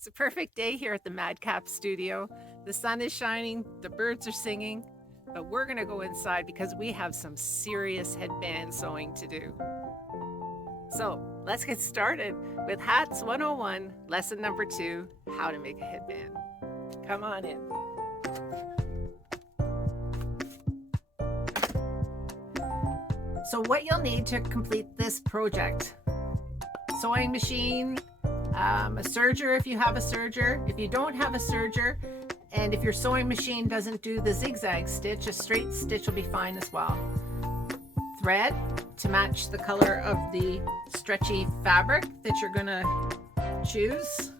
It's a perfect day here at the Madcap studio. The sun is shining, the birds are singing, but we're going to go inside because we have some serious headband sewing to do. So let's get started with Hats 101, lesson number 2, how to make a headband. Come on in. So what you'll need to complete this project: sewing machine, a serger if you have a serger. If you don't have a serger, and if your sewing machine doesn't do the zigzag stitch, a straight stitch will be fine as well. Thread to match the color of the stretchy fabric that you're gonna choose.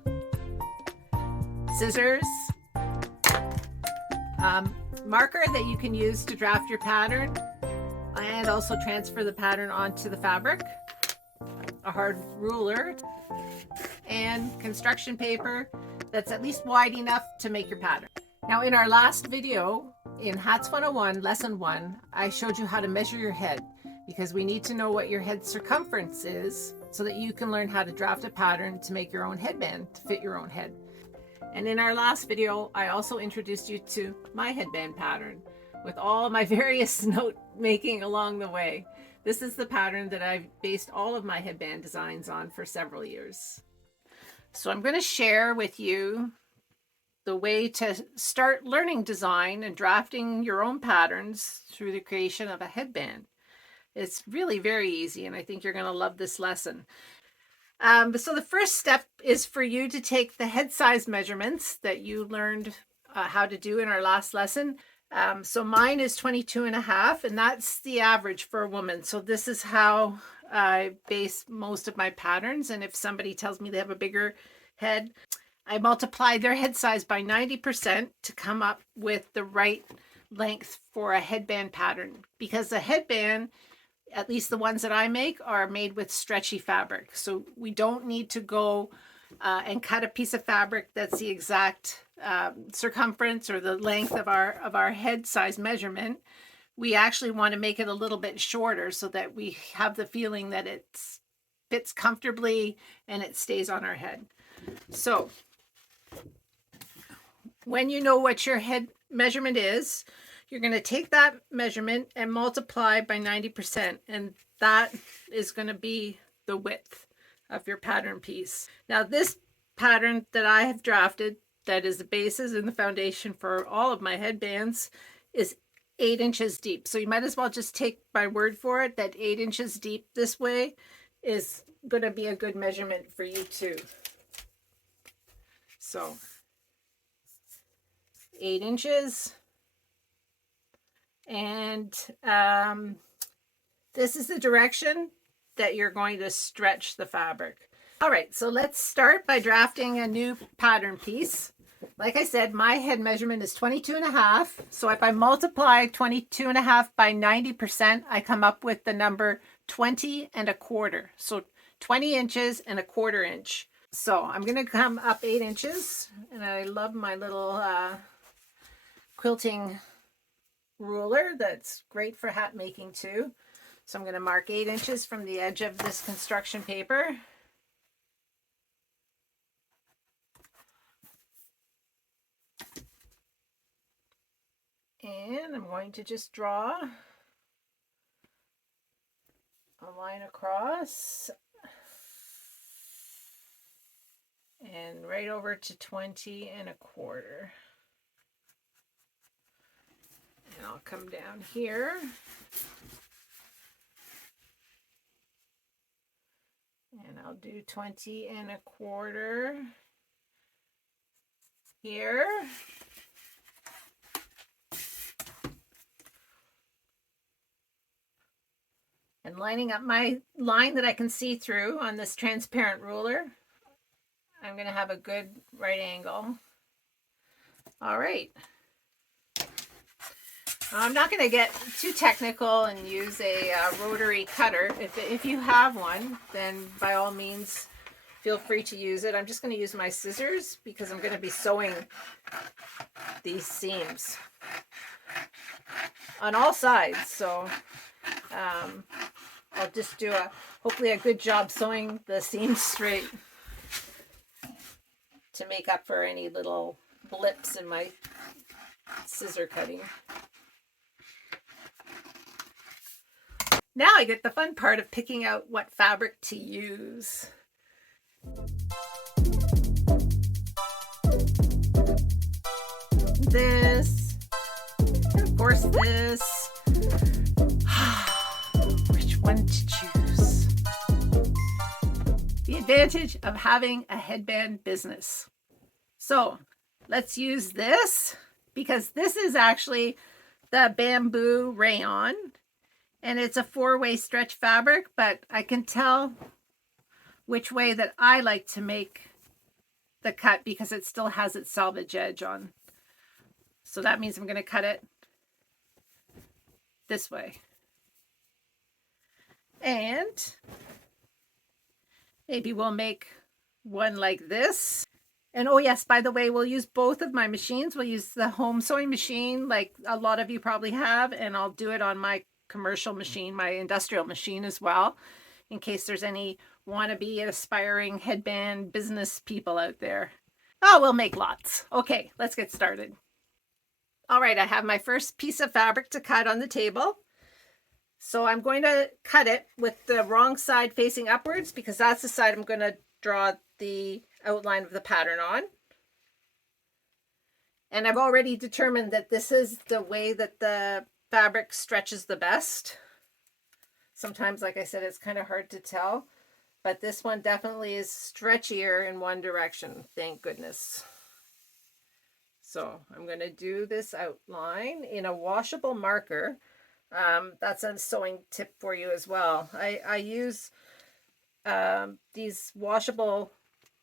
Scissors. Marker that you can use to draft your pattern and also transfer the pattern onto the fabric. A hard ruler and construction paper that's at least wide enough to make your pattern. Now, in our last video in Hats 101 lesson 1, I showed you how to measure your head, because we need to know what your head circumference is so that you can learn how to draft a pattern to make your own headband to fit your own head. And in our last video, I also introduced you to my headband pattern with all my various note making along the way. This is the pattern that I've based all of my headband designs on for several years. So I'm going to share with you the way to start learning design and drafting your own patterns through the creation of a headband. It's really very easy, and I think you're going to love this lesson. So the first step is for you to take the head size measurements that you learned how to do in our last lesson. So mine is 22.5, and that's the average for a woman. So this is how I base most of my patterns. And if somebody tells me they have a bigger head, I multiply their head size by 90% to come up with the right length for a headband pattern. Because the headband, at least the ones that I make, are made with stretchy fabric. So we don't need to go and cut a piece of fabric that's the exact circumference or the length of our head size measurement. We actually want to make it a little bit shorter so that we have the feeling that it fits comfortably and it stays on our head. So when you know what your head measurement is, you're going to take that measurement and multiply by 90%, and that is going to be the width of your pattern piece. Now, this pattern that I have drafted, that is the basis and the foundation for all of my headbands, is 8 inches deep. So you might as well just take my word for it that 8 inches deep this way is going to be a good measurement for you too. So 8 inches. And this is the direction that you're going to stretch the fabric. All right, so let's start by drafting a new pattern piece. Like I said, my head measurement is 22.5. So if I multiply 22.5 by 90%, I come up with the number 20.25. So 20 inches and a quarter inch. So I'm going to come up 8 inches, and I love my little quilting ruler that's great for hat making too. So I'm going to mark 8 inches from the edge of this construction paper. And I'm going to just draw a line across and right over to 20.25. And I'll come down here and I'll do 20.25 here. And lining up my line that I can see through on this transparent ruler, I'm going to have a good right angle. All right. I'm not going to get too technical and use a rotary cutter. If you have one, then by all means feel free to use it. I'm just going to use my scissors because I'm going to be sewing these seams on all sides. So I'll just do hopefully a good job sewing the seams straight to make up for any little blips in my scissor cutting. Now I get the fun part of picking out what fabric to use. This, and of course this. Which one to choose? The advantage of having a headband business. So let's use this, because this is actually the bamboo rayon, and it's a 4-way stretch fabric, but I can tell which way that I like to make the cut because it still has its selvage edge on. So that means I'm going to cut it this way. And maybe we'll make one like this. And oh yes, by the way, we'll use both of my machines. We'll use the home sewing machine like a lot of you probably have, and I'll do it on my commercial machine, my industrial machine as well, in case there's any wannabe aspiring headband business people out there. Oh, we'll make lots. Okay, let's get started. All right, I have my first piece of fabric to cut on the table. So I'm going to cut it with the wrong side facing upwards because that's the side I'm going to draw the outline of the pattern on. And I've already determined that this is the way that the fabric stretches the best. Sometimes, like I said, it's kind of hard to tell, but this one definitely is stretchier in one direction, thank goodness. So I'm going to do this outline in a washable marker. That's a sewing tip for you as well. I use these washable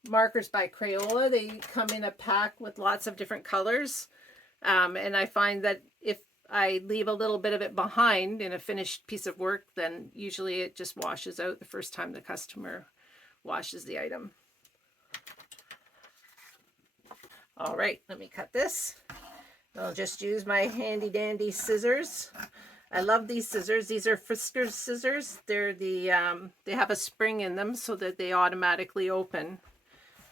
markers by Crayola. They come in a pack with lots of different colors, and I find that if I leave a little bit of it behind in a finished piece of work, then usually it just washes out the first time the customer washes the item. All right, let me cut this. I'll just use my handy dandy scissors. I love these scissors. These are Fiskars scissors. They're the they have a spring in them so that they automatically open,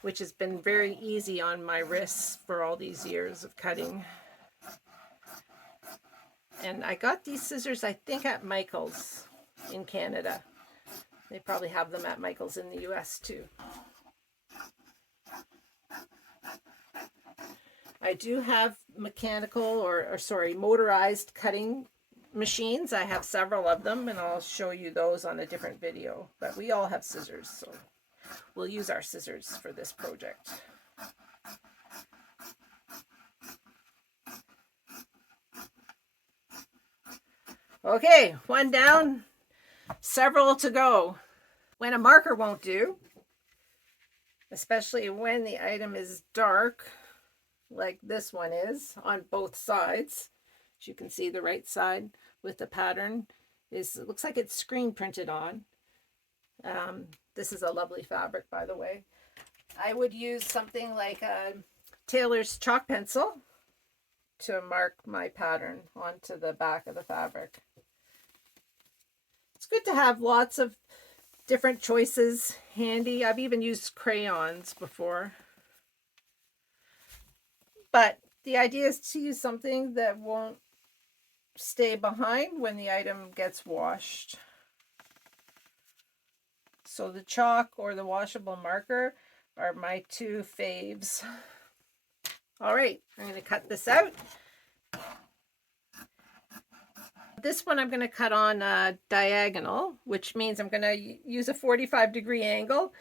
which has been very easy on my wrists for all these years of cutting. And I got these scissors, I think, at Michael's in Canada. They probably have them at Michael's in the US too. I do have mechanical or motorized cutting machines. I have several of them, and I'll show you those on a different video. But we all have scissors, so we'll use our scissors for this project. Okay, one down, several to go. When a marker won't do, especially when the item is dark, like this one is on both sides, as you can see, the right side with the pattern is, it looks like it's screen printed on. This is a lovely fabric, by the way. I would use something like a tailor's chalk pencil to mark my pattern onto the back of the fabric. It's good to have lots of different choices handy. I've even used crayons before. But the idea is to use something that won't stay behind when the item gets washed. So the chalk or the washable marker are my two faves. All right, I'm going to cut this out. This one I'm going to cut on a diagonal, which means I'm going to use a 45-degree angle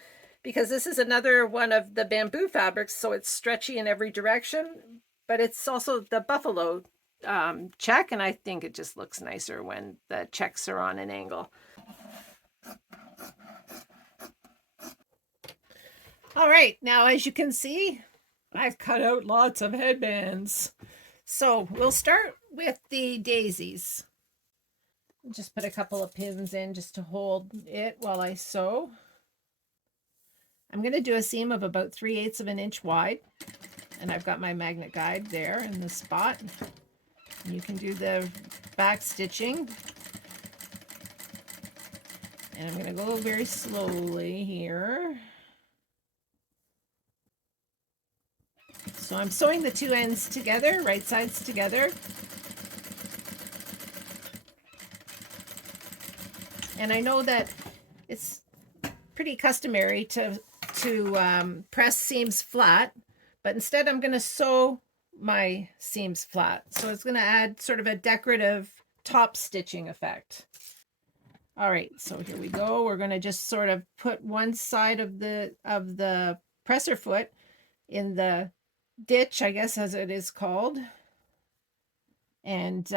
because this is another one of the bamboo fabrics, so it's stretchy in every direction, but it's also the buffalo check, and I think it just looks nicer when the checks are on an angle. All right, now as you can see, I've cut out lots of headbands. So we'll start with the daisies. Just put a couple of pins in just to hold it while I sew. I'm going to do a seam of about 3/8 of an inch wide, and I've got my magnet guide there in the spot. You can do the back stitching, and I'm going to go very slowly here. So I'm sewing the two ends together, right sides together. And I know that it's pretty customary to press seams flat, but instead I'm going to sew my seams flat. So it's going to add sort of a decorative top stitching effect. All right, so here we go. We're going to just sort of put one side of the presser foot in the ditch, I guess, as it is called, and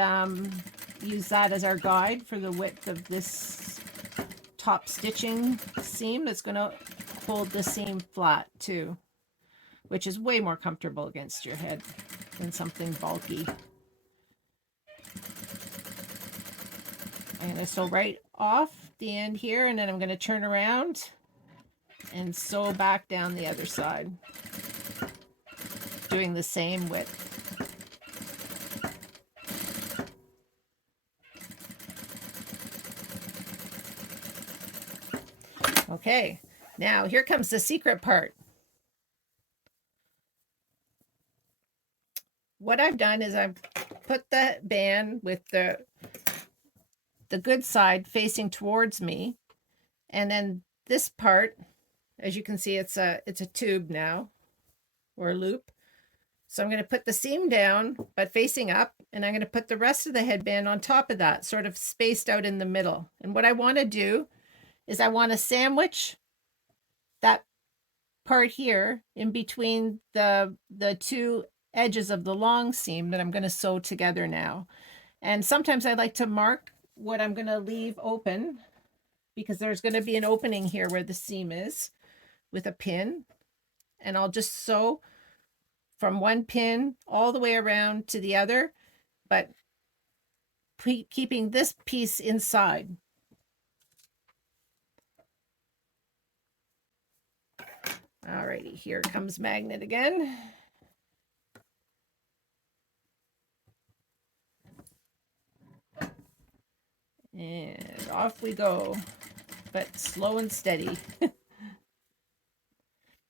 use that as our guide for the width of this top stitching seam that's going to hold the seam flat too, which is way more comfortable against your head than something bulky. I'm going to sew right off the end here, and then I'm going to turn around and sew back down the other side, doing the same width. Okay, now here comes the secret part. What I've done is I've put the band with the good side facing towards me, and then this part, as you can see, it's a tube now, or a loop. So I'm going to put the seam down but facing up, and I'm going to put the rest of the headband on top of that, sort of spaced out in the middle. And what I want to do is I want to sandwich that part here in between the two edges of the long seam that I'm going to sew together now. And sometimes I like to mark what I'm going to leave open, because there's going to be an opening here where the seam is, with a pin, and I'll just sew from one pin all the way around to the other, but keeping this piece inside. Alrighty, here comes magnet again. And off we go, but slow and steady.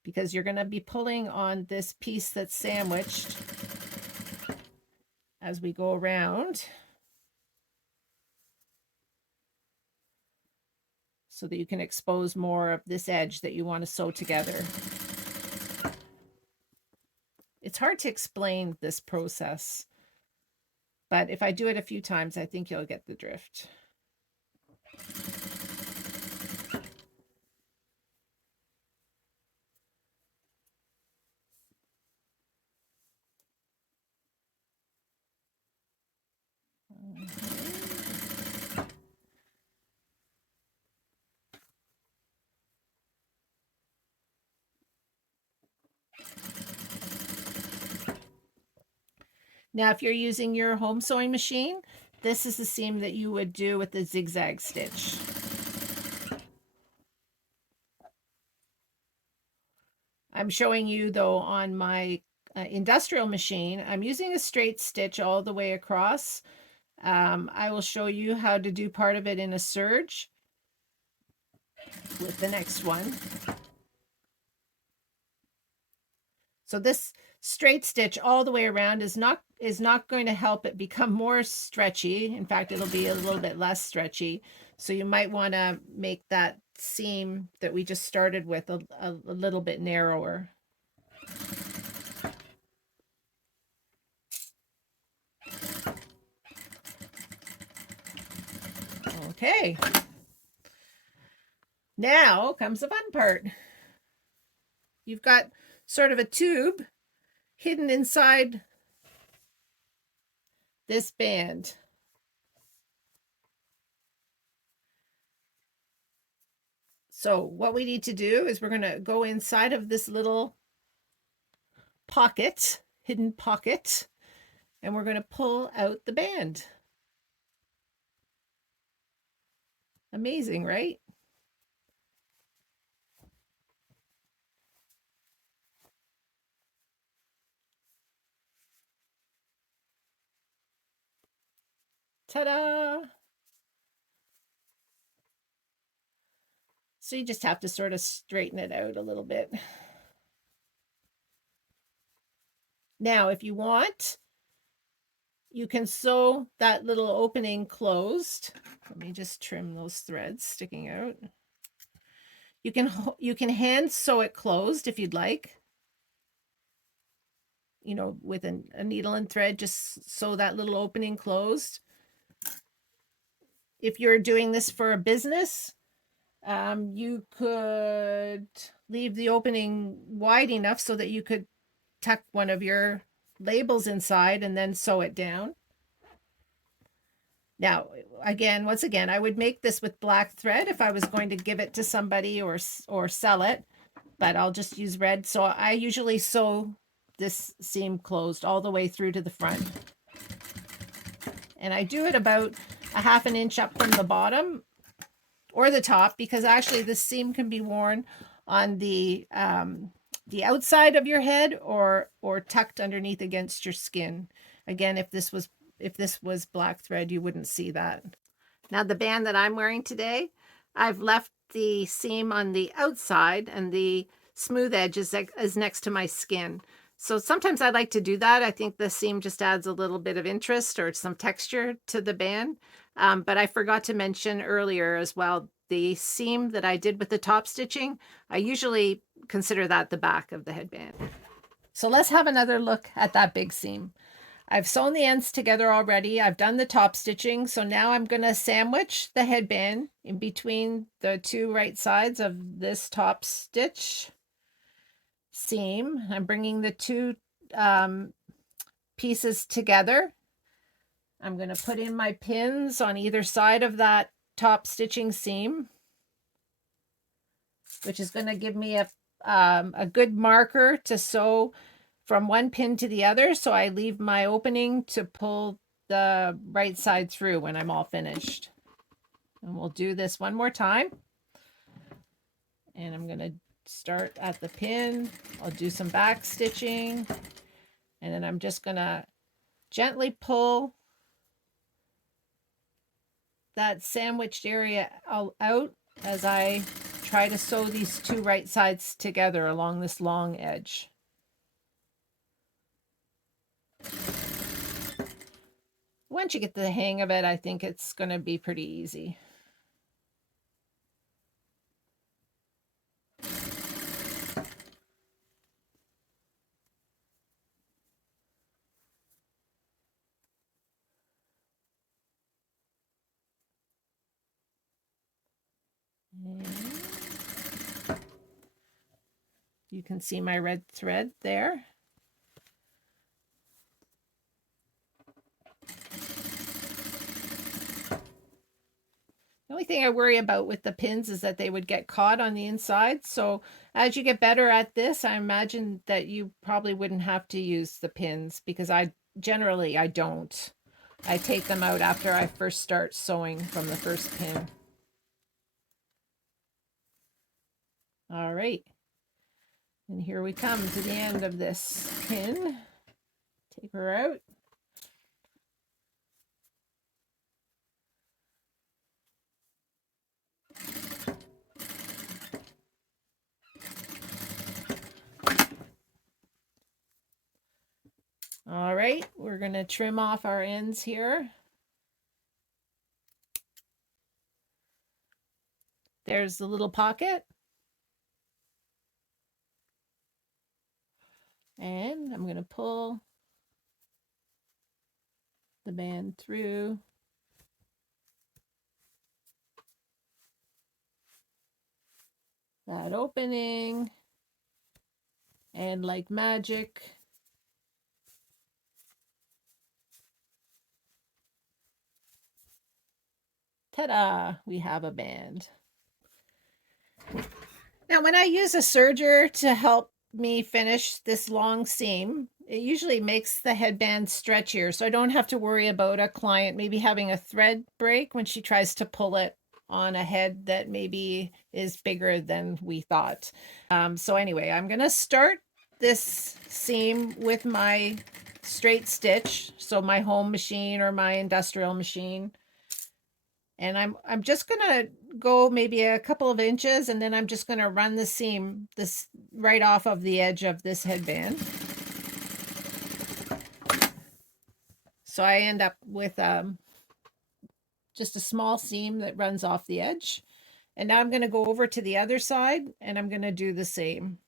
Because you're going to be pulling on this piece that's sandwiched as we go around, so that you can expose more of this edge that you want to sew together. It's hard to explain this process, but if I do it a few times, I think you'll get the drift. Now, if you're using your home sewing machine, this is the seam that you would do with the zigzag stitch. I'm showing you, though, on my industrial machine, I'm using a straight stitch all the way across. I will show you how to do part of it in a serge with the next one. So this straight stitch all the way around is not going to help it become more stretchy. In fact, it'll be a little bit less stretchy. So you might want to make that seam that we just started with a little bit narrower. Okay. Now comes the fun part. You've got sort of a tube hidden inside this band. So what we need to do is we're going to go inside of this little pocket, hidden pocket, and we're going to pull out the band. Amazing, right? Ta-da! So you just have to sort of straighten it out a little bit. Now, if you want, you can sew that little opening closed. Let me just trim those threads sticking out. You can hand sew it closed if you'd like. You know, with a needle and thread, just sew that little opening closed. If you're doing this for a business, you could leave the opening wide enough so that you could tuck one of your labels inside and then sew it down. Now, once again, I would make this with black thread if I was going to give it to somebody or sell it, but I'll just use red. So I usually sew this seam closed all the way through to the front. And I do it about a half an inch up from the bottom or the top, because actually this seam can be worn on the outside of your head or tucked underneath against your skin. Again, if this was black thread, you wouldn't see that. Now the band that I'm wearing today, I've left the seam on the outside and the smooth edge is next to my skin. So sometimes I like to do that. I think the seam just adds a little bit of interest or some texture to the band. But I forgot to mention earlier as well, the seam that I did with the top stitching, I usually consider that the back of the headband. So let's have another look at that big seam. I've sewn the ends together already. I've done the top stitching. So now I'm going to sandwich the headband in between the two right sides of this top stitch seam. I'm bringing the two pieces together. I'm going to put in my pins on either side of that top stitching seam, which is going to give me a good marker to sew from one pin to the other. So I leave my opening to pull the right side through when I'm all finished. And we'll do this one more time. And I'm going to start at the pin. I'll do some back stitching. And then I'm just going to gently pull that sandwiched area out as I try to sew these two right sides together along this long edge. Once you get the hang of it, I think it's going to be pretty easy. And you can see my red thread there. The only thing I worry about with the pins is that they would get caught on the inside. So as you get better at this, I imagine that you probably wouldn't have to use the pins, because I don't. I take them out after I first start sewing from the first pin. All right. And here we come to the end of this pin. Take her out. All right, we're going to trim off our ends here. There's the little pocket. And I'm going to pull the band through. That opening. And like magic, ta-da, we have a band. Now, when I use a serger to help me finish this long seam, it usually makes the headband stretchier, so I don't have to worry about a client maybe having a thread break when she tries to pull it on a head that maybe is bigger than we thought. So anyway, I'm going to start this seam with my straight stitch, so my home machine or my industrial machine. And I'm just going to go maybe a couple of inches, and then I'm just going to run the seam right off of the edge of this headband. So I end up with just a small seam that runs off the edge. And now I'm going to go over to the other side and I'm going to do the same.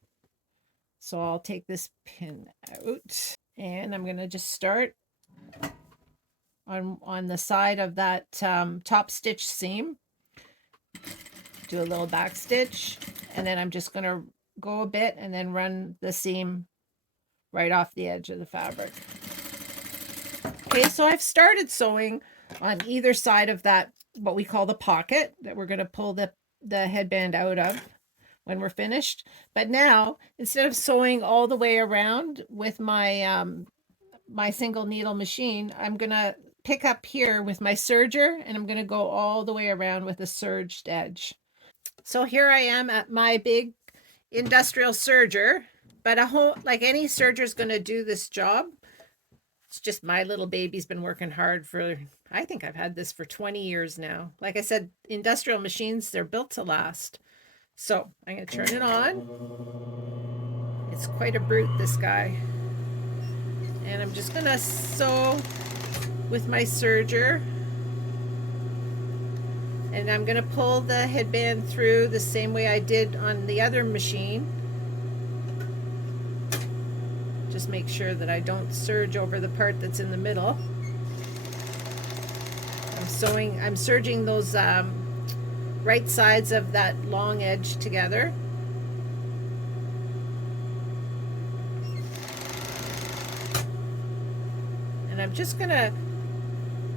So I'll take this pin out and I'm going to just start on the side of that top stitch seam. Do a little back stitch, and then I'm just going to go a bit and then run the seam right off the edge of the fabric. Okay, so I've started sewing on either side of that, what we call the pocket, that we're going to pull the headband out of when we're finished. But now, instead of sewing all the way around with my my single needle machine, I'm going to pick up here with my serger, and I'm going to go all the way around with a serged edge. So here I am at my big industrial serger, but like any serger is going to do this job. It's just my little baby's been working hard for, I think I've had this for 20 years now. Like I said, industrial machines, they're built to last. So I'm going to turn it on. It's quite a brute, this guy. And I'm just going to sew with my serger. And I'm going to pull the headband through the same way I did on the other machine. Just make sure that I don't serge over the part that's in the middle. I'm serging those right sides of that long edge together. And I'm just going to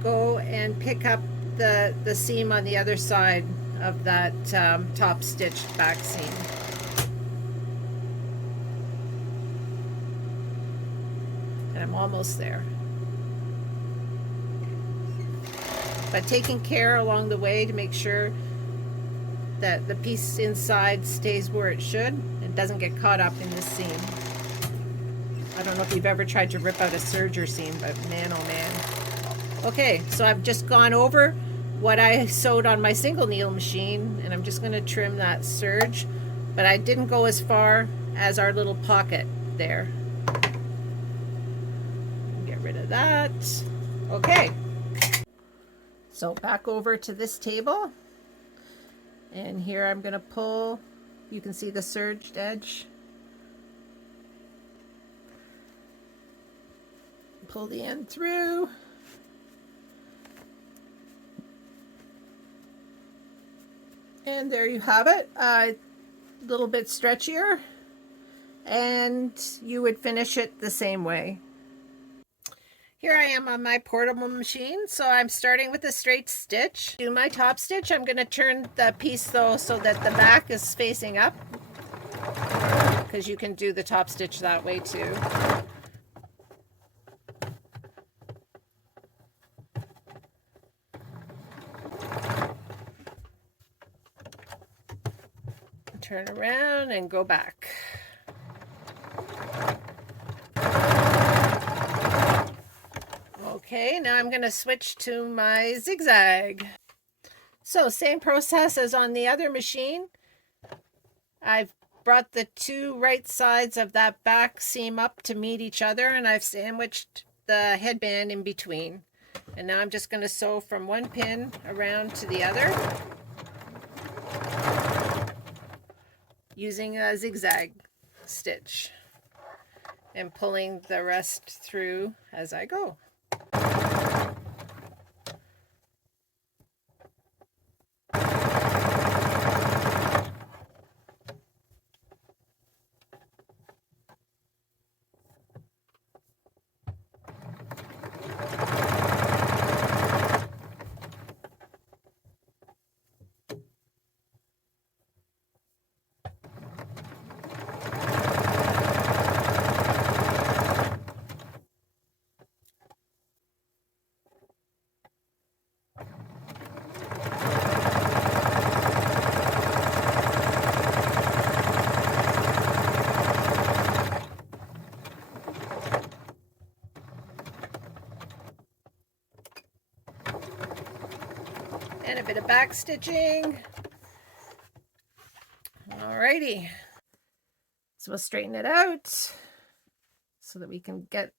go and pick up the seam on the other side of that top stitched back seam. And I'm almost there. But taking care along the way to make sure that the piece inside stays where it should and doesn't get caught up in the seam. I don't know if you've ever tried to rip out a serger seam, but man, oh man. Okay, so I've just gone over what I sewed on my single needle machine, and I'm just going to trim that serge, but I didn't go as far as our little pocket there. Get rid of that. Okay, so back over to this table, and here I'm going to pull, you can see the serged edge. Pull the end through. And there you have it, a little bit stretchier, and you would finish it the same way. Here I am on my portable machine, so I'm starting with a straight stitch. Do my top stitch. I'm going to turn the piece though so that the back is facing up, because you can do the top stitch that way too. Turn around and go back. Okay, now I'm going to switch to my zigzag. So same process as on the other machine. I've brought the two right sides of that back seam up to meet each other, and I've sandwiched the headband in between. And now I'm just going to sew from one pin around to the other, using a zigzag stitch and pulling the rest through as I go. And a bit of back stitching. Alrighty. So we'll straighten it out so that we can get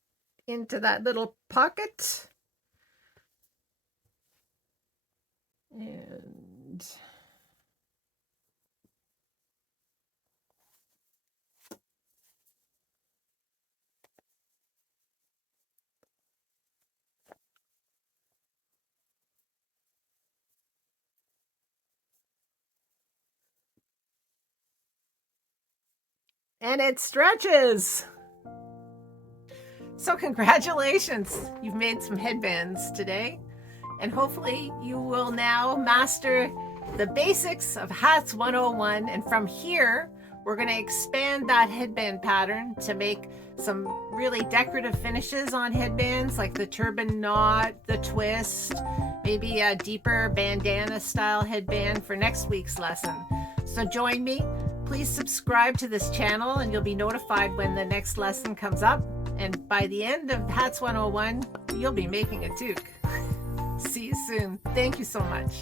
into that little pocket. And it stretches. So congratulations, you've made some headbands today, and hopefully you will now master the basics of Hats 101, and from here we're going to expand that headband pattern to make some really decorative finishes on headbands, like the turban knot, the twist, maybe a deeper bandana style headband for next week's lesson. So join me. Please subscribe to this channel and you'll be notified when the next lesson comes up. And by the end of Hats 101, you'll be making a toque. See you soon. Thank you so much.